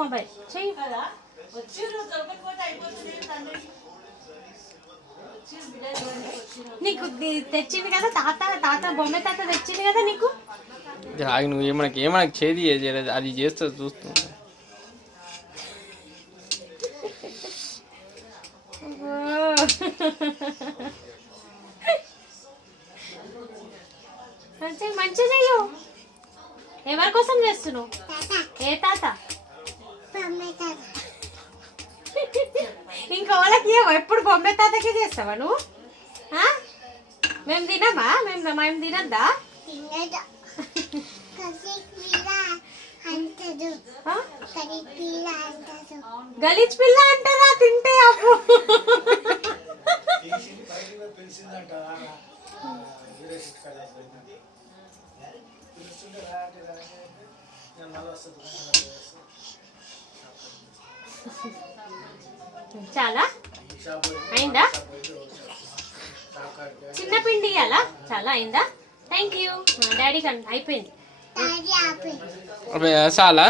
Mobile చెయ్యి. నీకు తెచ్చింది కదా తాత బొమ్మ తాత తెచ్చింది కదా నీకు. నువ్వు ఏమన్నా చేది అది చేస్తా చూస్తున్నా. మంచిగా చెయ్యు. ఎవరి కోసం చేస్తున్నావు? ఏ తాత? ఇంకా వాళ్ళకి ఎప్పుడు బొమ్మే తాతకే చేస్తావా నువ్వు? మేము తినమా? మేము తినద్దా? గలీజ్ పిల్ల అంటారా తింటే? అప్పు చాలా అయిందా? చిన్న పిండి ఇయ్యాలా? చాలా అయిందా? Thank you daddy. అయిపోయింది. చాలా